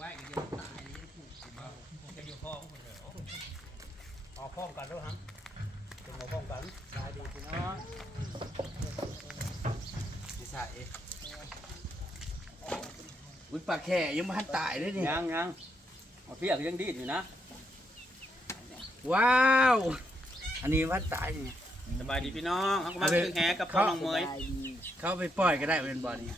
ไว้ก็เดี๋ยวตายเลยผูกเอาจะอยู่พ้องคนเดียวเอาพ้องกันแล้วฮะจะมาพ้องกันตายดีพี่น้องไม่ใช่อุ้ยปลาแข่ยังไม่ทันตายเลยนี่ยังยังเอาเพียกยังดีอยู่นะ ว้าว อันนี้ว่าตายนี่สบายดีพี่น้องเขาก็มาเอาไปถึงแหกับพ่อน้องเมยเขาไปปล่อยก็ได้เป็นบ่อนี่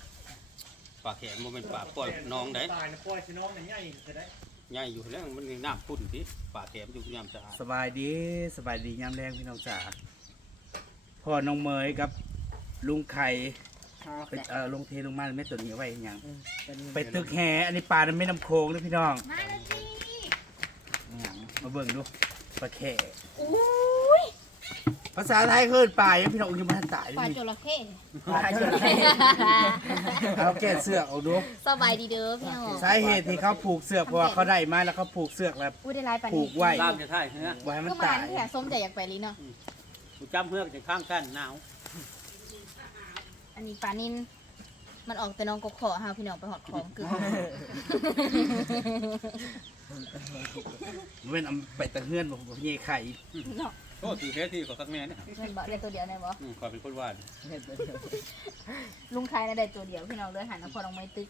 ปลาแขนมันเป็นปลาปล่อยน้องได้ตายนะปล่อยสิน้องเนี่ยใหญ่จะได้ใหญ่อยู่แล้วมันมีน้ำพุ่นที่ปลาแขนอยู่ยามสะอาดสบายดีสบายดียามแรงพี่น้องจ๋าพ่อน้องเมยกับ ลุงไข่ไปเออลงเทลงมาแม่ตัวนี้ไว้ยังไปตึกแหอันนี้ปลาไม่น้ำโค้งด้วยพี่น้องมาแล้วสิมาเบิ่งดูปลาแข่อุ้ย ภาษาไทยคือปลายังพี่น้องยังไม่ทันตายเลยปลานี่จระเข้ปลาจระเข้เอาแก้เสือกเอาดูสบายดีเด้อพี่น้องสาเหตุที่เขาผูกเสือกเพราะว่าเขาได้มาแล้วเขาผูกเสือกแล้วอุ้ยได้ลายปลาผูกไว้ล่ามจะท่ายเนื้อไว้ให้มันก็มาตาย ที่แหละส้มใจอยากไปลิเนาะกูจำเพื่อกจะข้างกันหนาวอันนี้ปลานินมันออกแต่น้องกกขอฮาพี่น้องไปหอดของกึ่งมันเป็นเอาไปตะเฮือนบอกผมเย่ไข่เนาะ โอ้ถือแค่ที่ของสักแม่เนี่ยเงินบ่ได้ตัวเดียวได้บ่อืมขอเป็นคนวาดลุงไทยน่ะได้ตัวเดียวพี่น้องเลยหันมาพอลงไม่ตึก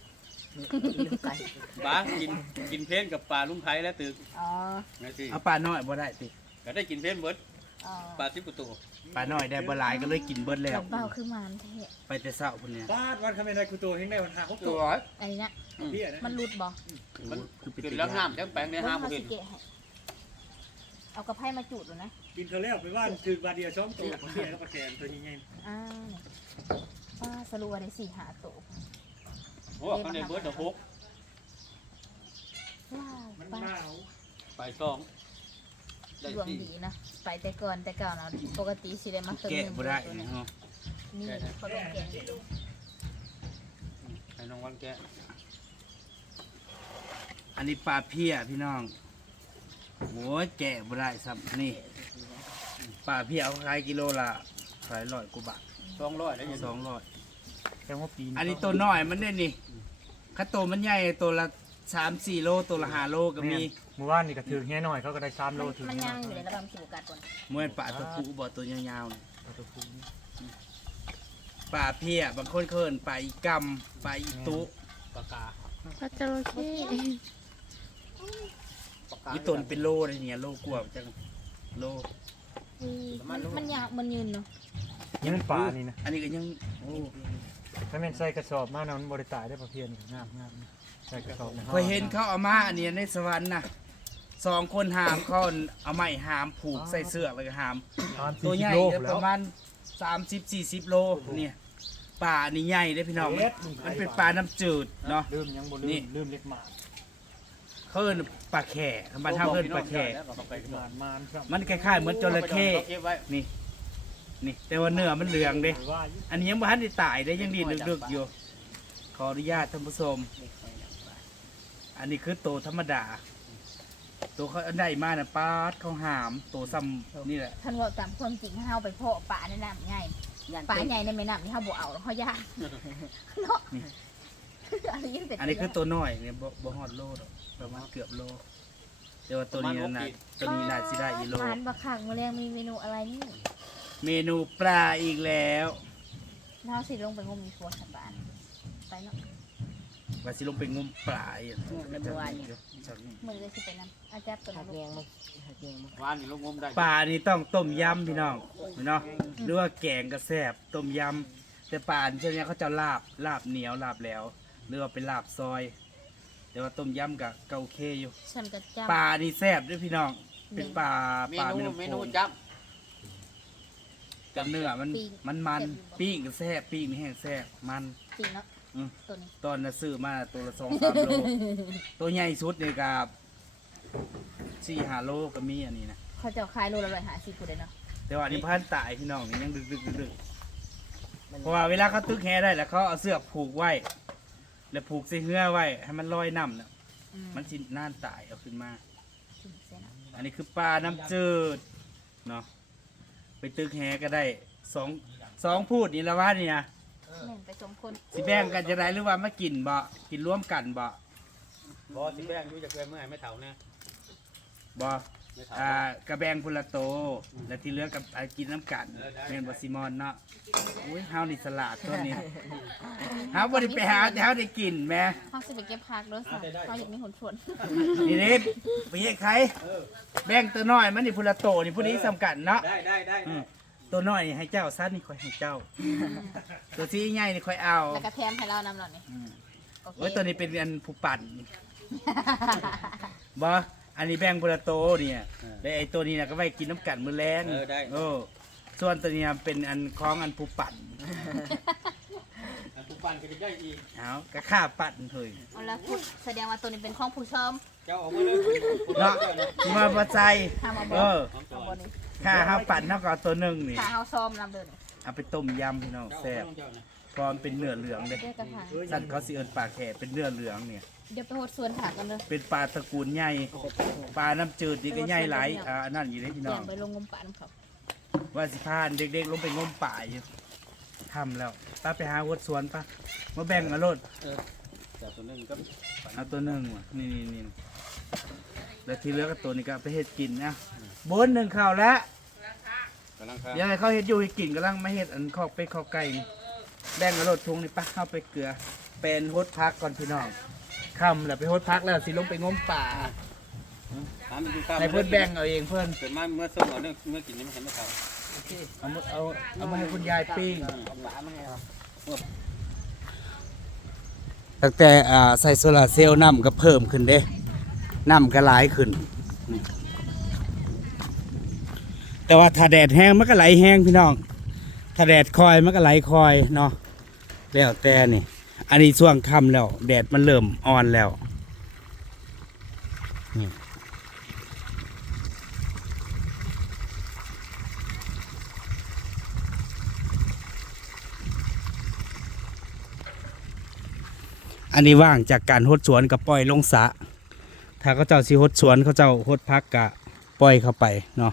ปลากินกินเพลนกับปลาลุงไทยแล้วตึกอ๋อไงสิเอาปลาน้อยบ่ได้ติก็ได้กินเพลนเบิดอ๋อปลาสิบกุตูปลาน้อยได้บ่หลายก็เลยกินเบิดแล้ว เบาคือมันแท้ไปแต่เช้าพุ่นเนี่ยฟาดวันคำเป็นไรกูตัวเฮงได้วันหาหกตัตัววอันนี้นะเบี้ยนะมันรุดบ่มันคือเป็นกินตะแล้วยานน้ำจังแปลงในห้าเบิ่งโมเขางสิเกะให้เอากระไพ่มาจูดดูนะ กินเขาแล้วไปว่านคือบาเดียช้อมตัวเบี้ยแล้วปลาแกนตัวใหญ่อ้าวป้าสรุปว่าได้สี่หาตัวโอ้เขาในเบิร์ดเดอะฮกว้าวมันป้าหนาวไปสองได้ดวงสี่ดีนะ ไปแต่ก่อนแต่เก่านะปกติสิได้มาเติมแกะเงินบ่ได้นะฮะนี่เขาลงแกงให้ดูให้น้องวันแกะอันนี้ปลาเพี้ยพี่น้อง โอ้ยแกะบ่ได้ซ้ำนี่ปลาเพี้ยเอาขายกิโลละขายร้อยกว่าบาทสองร้อยได้ยังสองร้อยแต่ว่าปีอันนี้ตัวน้อยมันเนี่ยนี่ข้าตัวมันใหญ่ตัวละสามสี่โลตัวละห้าโลก็มีเมื่อวานนี่ก็ถือแง่หน่อยเขาก็ได้สามโลถือมันย่างอยู่ในระบำสิวกัดก่อนเมื่อปลาตัวผู้บ่ตัวยาวๆนี่ปลาเพี้ยบางคนเคินปลาอีกำปลาอีตุปากกาปลาจระเข้ ปากกาอีตนเป็นโลเลยเนี่ยโลกว่าจังโลมันมันยาวมันยืนเนาะยังปลานี่นะอันนี้ก็ยังโอ้ถ้าเป็นใส่กระสอบมานะมันบริตายได้ปลาเพียนงามงามใส่กระสอบนะเคยเห็นเขาเอามาอันนี้ในสวรรค์นะสองคนหามเขาเอาไม้หามผูกใส่เสื้อแล้วก็หาม ตัวใหญ่เนี่ยประมาณสามสิบสี่สิบโลเนี่ยปลานี่ใหญ่ได้อพี่น้องมันมันเป็นปลาน้ำจืดเนาะ ลืมยังบ่นี่ลืมลืมเล็กหมาด เขาเอิ้นปลาแข่บ้านเฮาเอิ้นปลาแข่หมาดมานครับมันคล้ายๆเหมือนจระเข้เก็บไว้นี่นี่ แต่ว่าเนื้อมันเหลืองเด้ว่าอยู่อันนี้ยังบ่ทันได้ตายได้ยังดีดึกๆอยู่ ขออนุญาตท่านผู้ชมอันนี้คือโตวธรรมดา ตัวเขาได้มาน่ะปาดเขาหามตัวซ้ำนี่แหละท่านว่าตามความจริงเฮาไปเพาะปลาในน้ำใหญ่ปลาใหญ่ในแม่น้ำนี่เฮาบ่เอาเฮาย่างเนาะ อันนี้ยังเป็นอันนี้คือตัวน้อยเนี่ยบ่บ่ฮอดโลดอกประมาณเกือบโลแต่ว่าตัวนี้น่ะตัวนี้น่าสิได้อีโลร้านบักขังมื้อแรงมีเมนูอะไรนี่เมนูปลาอีกแล้วเฮาสิลงไปงมมีครัวสับานไปเนาะว่าสิลงไปงมปลาอีกจักนี่มื้อเลยสิไปนํอาจารย์ตัวนั้นลูกวานนี่ลงงมได้ปลานี่ต้องต้มยำพี่น้องเนาะหรือว่าแกงกระแซบต้มยำแต่ปลาเช่นนี้เขาจะลาบลาบเหนียวลาบแล้วห รือว่าเป็นลาบซอย แต่ว่าต้มยำกับเกาเคอยู่ฉันก็จำปลานี่แซ่บด้วยพี่น้อง เป็นปลาเมปลานูแม่น้ำเมโขนูงจับกับเนื้อมันมันมันปิ้งก็แซ่บปิ้งนี่แห้งแซ่บมัน จริงเนาะอืม ตัวนี้ตอนน่ะซื้อมาตัวละสองสามโล ตัวใหญ่สุดนี่กับสี่ห้าโลก็มีอันนี้นะ เขาจะขายโลละ150ผู้ใดเนาะแต่ว่าอันนี้พันตายพี่น้องนี่ยังดึกดึกดึกดึกเพราะว่าเวลาเขาตึกแฮได้แล้วเขาเอาเสือกผูกไว้ แล้วผูกใส่เหือไว้ ให้มันลอยน้ำน่ะอืมมันสิน่านตายเอาขึ้นมาจริงเสียเนาะอันนี้คือปลาน้ำจืดเนาะไปตึกแฮก็ได้สองสองพูดนี่ละว่านี่นะแม่นไปสมคนสิแบ่งกันจะได้หรือว่ามากินบ่กินร่วมกันบ่บอสิแบ่งอยู่จากเกินเมื่อไหร่ไม่เท่าเนี่ยบ่ไม่เท่า อ่ากระแบงพุละโต แล้วที่เหลือกับอ่ากินน้ำกันเออได้แม่นบ่ซิมอนเนาะอุ้ยเฮานี่สลัดตัวนี้เฮาบ่ได้ไปหาแต่เฮาได้กินแหม่เขาสิไปเก็บผักเด้อสัเขาอยากมีหนชวนนี่เด้ไปเฮ็ดใครเออแบ่งตัวน้อยมันนี่พุละโตนี่ผู้นี้สำคัญเนาะ ได้ได้ได้อืมตัวน้อยนี่ให้เจ้าซัดนี่ค่อยให้เจ้า ตัวที่ใหญ่นี่ค่อยเอาแล้วก็แถมให้เรานำหน่อยนี่อืมโอเคโอ้ยตัวนี้เป็นอันผู้ปั่นบ่ อันนี้แบ่งพุละโตเนี่ยแล้วไอ้ตัวนี้น่ะก็ไว้กินน้ำกันมื้อแลงเออได้ โอ้ส่วนตัวเนี้เป็นอันของอันผู้ปั่นอันทุกปันก็จะได้อีกเอาก็ค่าปั่นเฮ้ยเอาละพูดแสดงว่าตัวนี้เป็นของผู้ชมเจ้าเอามาเลยเนาะที่มาบ่ใจห้ามเอาเอบ่อของตัเอาวบ่นี่ค่าเฮาปั่นเฮาก็เอาตัวหนึงนี่ถ้าเอาซ้อมนำเด้อนี่เอาไปต้มยำพี่น้องเจ้าแซ่บเอาเจ้านะพร้อมเป็นเนื้อเหลืองเด้เด้อกระถาง สั่นเขาสิเอิ้นปลาแขกเป็นเนื้อเหลืองเนี่ย เดี๋ยวไปโหดสวนผักกันเด้อเป็นปลาตระกูลใหญ่ปลาน้ำจืดนี่ก็ใหญ่หลายอ่าอันนั้นอยู่เด้พี่น้อองย่างไปลงงมป่าน้ำเขาว่าสิพาเด็กๆลงไปงมป่าอยู่ทำแล้วป้าไปหาวัดสวนปะมาแบ่งเอารถแต่ตัวนึงก็เอาตัวหนึ่งว่ะนี่นี่นี่แล้วที่เหลือก็ตัวนี้ก็เอาไปเฮ็ดกินนะบนหนึ่งข่าวแล้วกำลังครับยังไงเขาเฮ็ดอยู่ให้กินกำลังไม่เฮ็ดอันคอกเป็ดคอกไก่นี่แบ่งเอารถทุงนี่ปะเข้าไปเกลือเป็นฮดพักก่อนพี่น้อง ค่ำแล้วไปฮดพักแล้วสิลงไปงมป่าถามมันอยู่ข้ามให้เพื่อนแบ่งเอาเองเพื่อนเกิดมาเมื่อส่งเอาเรื่องเมื่อกินนี่มันเห็นไม่เท่าเอามาเอาเอามาให้คุณยายปิ้งตั้งแต่อ่าใส่โซลาร์เซลล์น้ำก็เพิ่มขึ้นเด้น้ำก็หลายขึ้นนี่แต่ว่าถ้าแดดแห้งมันก็ไหลแห้งพี่น้อง ถ้าแดดคอยมันก็ไหลคอยเนาะแล้วแต่นี่ อันนี้ช่วงค่ำแล้ว แดดมันเริ่มอ่อนแล้วอันนี้ว่างจากการหดสวนกับปล่อยลงสะ ถ้าเขาเจ้าสิหดสวนเขาเจ้าหดพักกะปล่อยเข้าไปเนาะ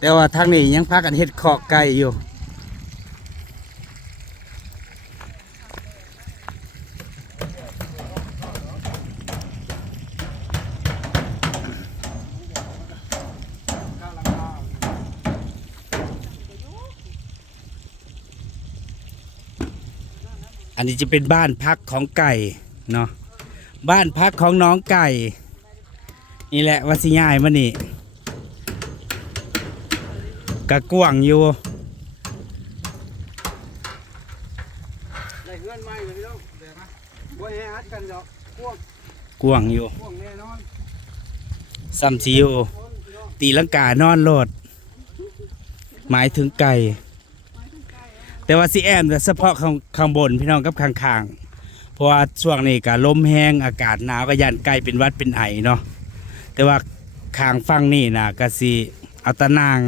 แต่ว่าทางนี้ยังพากันเฮ็ดคอกไก่อยู่อันนี้จะเป็นบ้านพักของไก่เนาะบ้านพักของน้องไก่ นี่แหละวัสิยายมานี่ กะกวางอยู่ได้เงื่อนไม้เลยพี่น้องเดี๋ยวนะบ่ให้อัดกันดอกพวกกวางอยู่พวกแน่นอนซัมซิอยู่ตีลังกานอนโลด หมายถึงไก่ แต่ว่าซีแอมแต่เฉพาะข้างข้างบนพี่น้องกับข้างๆเพราะว่าช่วงนี้ก็ลมแห้งอากาศหนาวก็ยันไก่เป็นวัดเป็นไอเนาะแต่ว่าข้างฟังนี่นะก็สิเอาตะนาง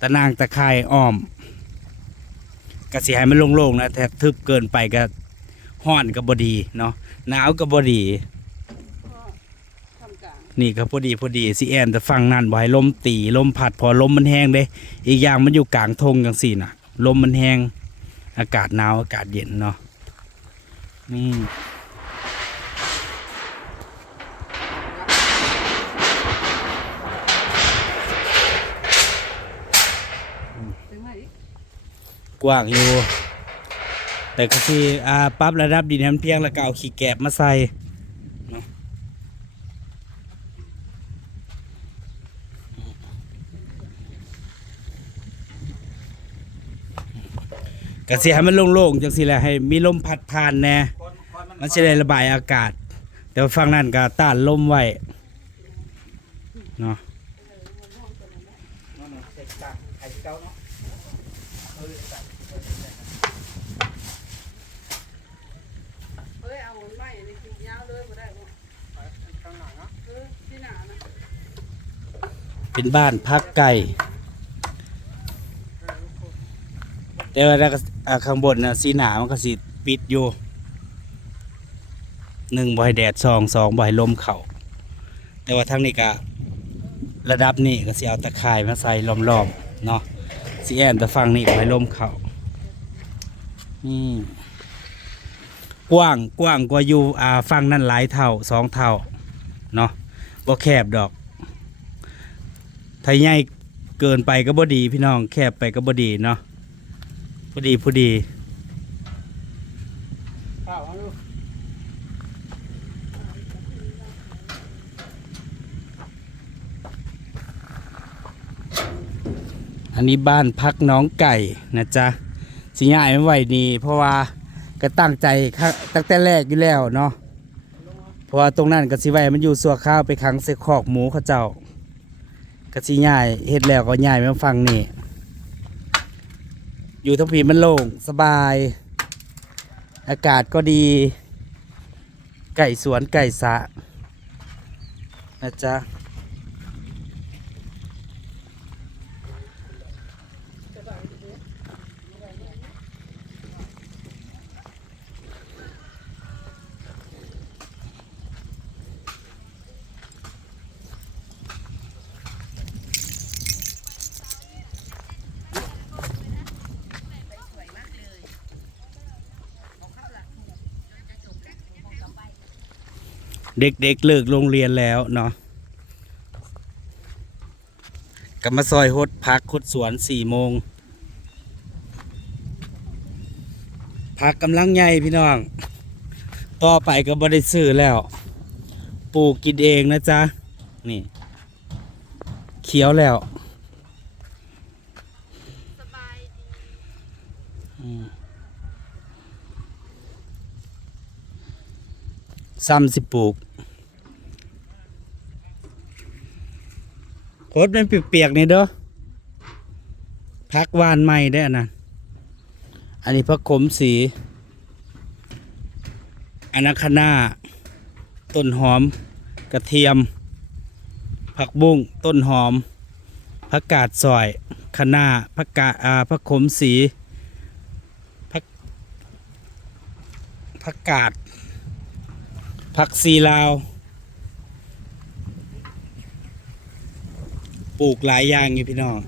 ตะนางตะไคร่อ้อมก็สิให้มันโล่งๆนะแต่ทึบเกินไปก็ห้อนก็บดีเนาะหนาวก็บดีนี่ก็พอดีพอดีสิแอนแต่ฟังนั่นบ่ให้ลมตีลมพัดพอลมมันแห้งเด้ อีกอย่างมันอยู่กลางทงจังสี่น่ะ ลมมันแห้งอากาศหนาวอากาศเย็นเนาะนี่ กว้างอยู่ แต่ก็คืออ่าปรับระดับดินให้มันเพียงแล้วก็เอาขี้แกบมาใส่ก็สิให้มันโล่งๆจังสิแหละให้มีลมพัดผ่านแน่มันจะได้ระบายอากาศ แต่ฝั่งนั้นก็ต้านลมไว้เนาะ เอ้ยเอาไม้ในกินยาวเลยบ่ได้บ่ข้างหลังนะเออที่หนานะเป็นบ้านพักไก่แต่ว่าแล้วก็อ่าข้างบนนะสีหนามันก็สิปิดอยู่หนึ่งบ่ให้แดดสองสองบ่ให้ลมเข้าแต่ว่าทางนี้ก็ระดับนี้ก็สิเอาตะข่ายมาใส่ล้อมๆเนาะ สิแอนแต่ฟังนี่บ่ให้ลมเขานี่กว้างกว้างกว่าอยู่อ่าฝั่งนั่นหลายเท่าสองเท่าเนาะบ่แคบดอกถ้าใหญ่เกินไปก็บ่ดีพี่น้องแคบไปก็บ่ดีเนาะพอดีพอดี ข้าวเอาลูก อันนี้บ้านพักน้องไก่นะจ๊ะสิง่ายไม่ไหวนี่เพราะว่าก็ตั้งใจตั้งแต่แรกอยู่แล้วเนาะเพราะว่าตรงนั้นก็สิไว้มันอยู่สัวข้าวไปขังใส่คอกหมูเขาเจ้าก็สิง่ายเฮ็ดแล้วก็ง่ายมาฟังนี่ อยู่ทั้งพีมันโล่งสบาย อากาศก็ดี ไก่สวนไก่สะนะจ๊ะ เด็กๆเลิกโรงเรียนแล้วเนาะกลับมาซอยฮดพักฮดสวนสี่โมงพักกำลังใหญ่พี่น้อง ต่อไปก็บ่ได้ซื้อแล้ว ปลูกกินเองนะจ๊ะ นี่ เขียวแล้วอืมซ้ำสิปลูก โคตเป็นเปียกๆนี่เด้อพักวานใหม่ได้ออันนะอันนี้พักขมสีอนาคานาต้นหอม กระเทียม ผักบุ้งต้นหอมผักกาดซอยคะน้าผักกาอ่าผักขมสีผักผักกาดผักซีลาว ปลูกหลายอย่างอยู่พี่น้อง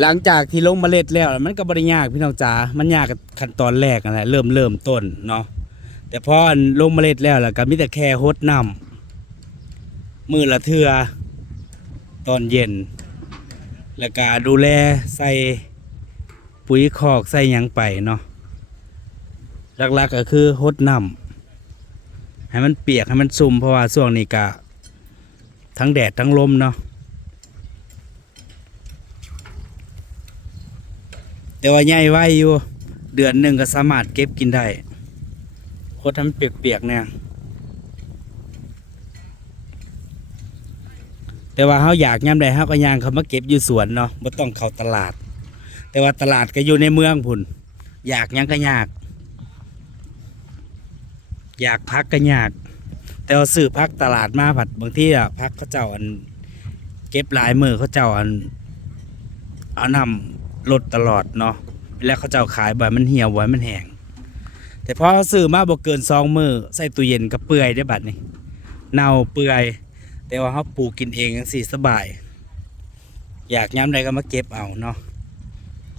หลังจากที่ลงเมล็ดแล้ว มันก็บริยากพี่น้องจ๋า มันยากขั้นตอนแรกนั่นแหละเริ่มเริ่มต้นเนาะ แต่พอลงเมล็ดแล้วล่ะก็มีแต่แค่ฮดน้ำมือละเทือ ตอนเย็น แล้วก็ดูแลใส่ปุ๋ยคอกใส่ยังไปเนาะหลักๆก็คือฮดน้ำ ให้มันเปียกให้มันซุ่มเพราะว่าช่วงนี้ก็ทั้งแดดทั้งลมเนาะแต่ว่าใหญ่ไว้อยู่ เดือนหนึ่งก็สามารถเก็บกินได้โคตรทำเปียกๆเนี่ยแต่ว่าเขาอยากย่ำใดเขาก็ย่างเขามาเก็บอยู่สวนเนาะไม่ต้องเข้าตลาด แต่ว่าตลาดก็อยู่ในเมืองพุ่น อยากยังก็ยาก อยากพักก็ยาก แต่ว่าซื้อพักตลาดมาผัดบางที่อะพักเขาเจ้าอัน เก็บหลายมือเขาเจ้าอัน เอานำลดตลอดเนาะแล้วเขาเจ้าขายบ่อยมันเหี่ยวบ่อยมันแห้งแต่พอซื้อมาบ่เกินสองมือใส่ตู้เย็นก็เปื่อยได้บัดนี้เน่าเปื่อย แต่ว่าเขาปลูกกินเองจังสี่สบาย อยากย้ำใดก็มาเก็บเอาเนาะ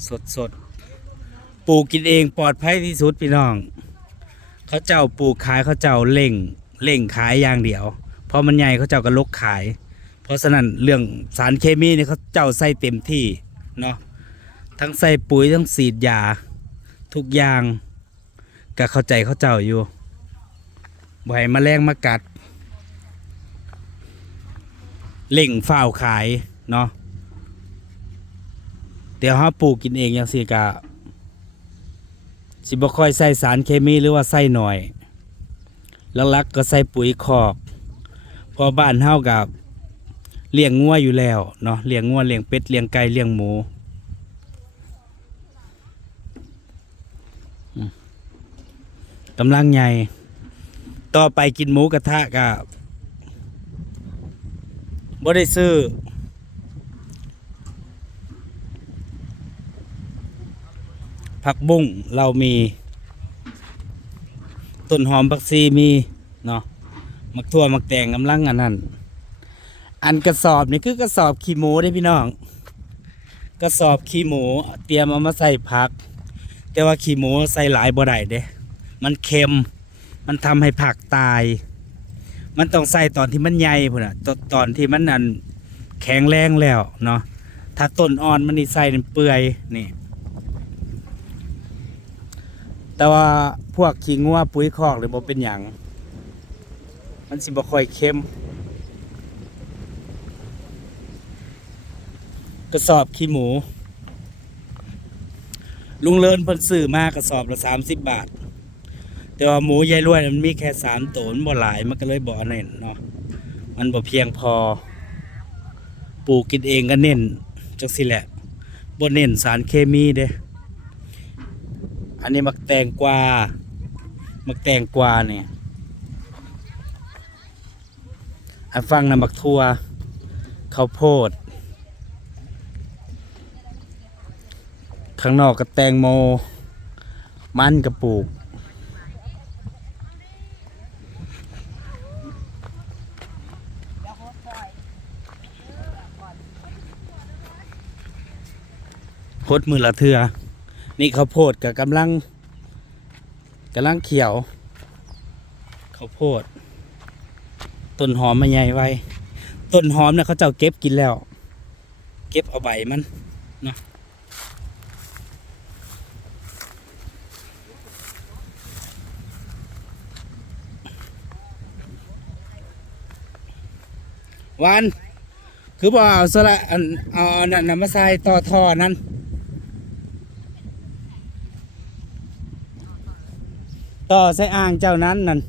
สดสดปลูกกินเองปลอดภัยที่สุดพี่น้อง เขาเจ้าปลูกขายเขาเจ้าเล่งเล่งขายอย่างเดียวพราะมันใหญ่เขาเจ้าก็ลกขาย เพราะฉะนั้นเรื่องสารเคมีเนี่ยเขาเจ้าใส่เต็มที่เนาะทั้งใส่ปุ๋ยทั้งสีดยาทุกอย่างก็เข้าใจเขาเจ้าอยู่บ่ให้แมลงมากัดเล่งฝ้าวขายเนาะเดี๋ยวเราปลูกกินเองอย่างสิกะ สิบ่ค่อยใส่สารเคมีหรือว่าใส่หน่อยลักๆก็ใส่ปุ๋ยคอกพอบ้านเฮากับเลี้ยงงัวอยู่แล้วเนาะเลี้ยงงัวเลี้ยงเป็ดเลี้ยงไก่เลี้ยงหมูกำลังใหญ่ต่อไปกินหมูกระทะกับบ่ได้ซื้อ ผักบุ้งเรามี ต้นหอมผักซีมีเนาะมักทั่วมักแตงกำลังอันนั้น อันกระสอบนี่คือกระสอบขี้หมูได้พี่น้อง กระสอบขี้หมูเตรียมเอามาใส่ผัก แต่ว่าขี้หมูใส่หลายบ่ได้เด้ มันเค็ม มันทำให้ผักตาย มันต้องใส่ตอนที่มันใหญ่พุ่นน่ะตอนตอนที่มันอันแข็งแรงแล้วเนาะ ถ้าต้นอ่อนมันนี่ใส่เปื่อยนี่ แต่ว่าพวกขี้งัวปุ๋ยคอกหรือบ่เป็นหยังมันสิบ่ค่อยเค็มกระสอบขี้หมู ลุงเลินเพิ่นซื้อมากระสอบละสามสิบบาท แต่ว่าหมูยายรวยมันมีแค่สามตัวมันบ่หลายมันก็เลยบ่เน้นเนาะมันบ่เพียงพอ ปลูกกินเองก็เน้นจังสิแหละบ่เน้นสารเคมีเด้ อันนี้มักแตงกวามักแตงกวาเนี่ยอันฟังนะมักทั่วข้าวโพด ข้างนอกก็แตงโม มันกระปูกโพดมือละเทือ นี่ข้าวโพดกับกำลังกำลังเขียวข้าวโพด ต้นหอมมาใหญ่ไว้ ต้นหอมเนี่ยเขาเจ้าเก็บกินแล้ว เก็บเอาใบมันเนาะวัน คือบอกเอาสละอันเอาอันนั้นมาใส่ต่อท่อนั้น ต่อใส่อ่างเจ้านั้นนั่น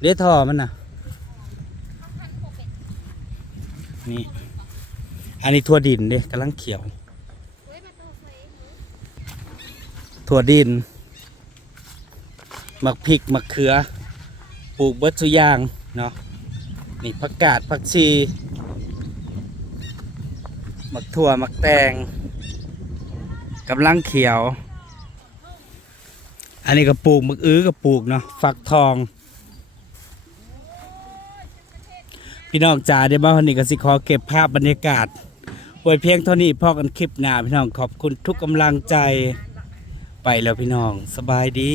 เลี้ยท่อมันน่ะ นี่ อันนี้ทั่วดินเด้กำลังเขียว ถั่วดิน มักพริก มักเขือ ปลูกเบิดทุกอย่าง เนาะ นี่ผักกาดผักชี มักถั่ว มักแตงกำลังเขียว อันนี้ก็ปลูกมักอื้อก็ปลูกเนาะฟักทอง พี่น้องจ๋าเดี๋ยวมาวันนี้ก็สิขอเก็บภาพบรรยากาศไว้เพียงเท่านี้พอกันคลิปหน้าพี่น้องขอบคุณทุกกำลังใจไปแล้วพี่น้องสบายดี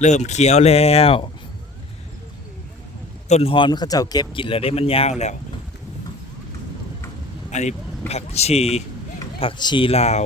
เริ่มเขียวแล้ว ต้นหอมเขาเจ้าเก็บกินแล้วได้มันยาวแล้ว อันนี้ ผักชี ผักชีลาว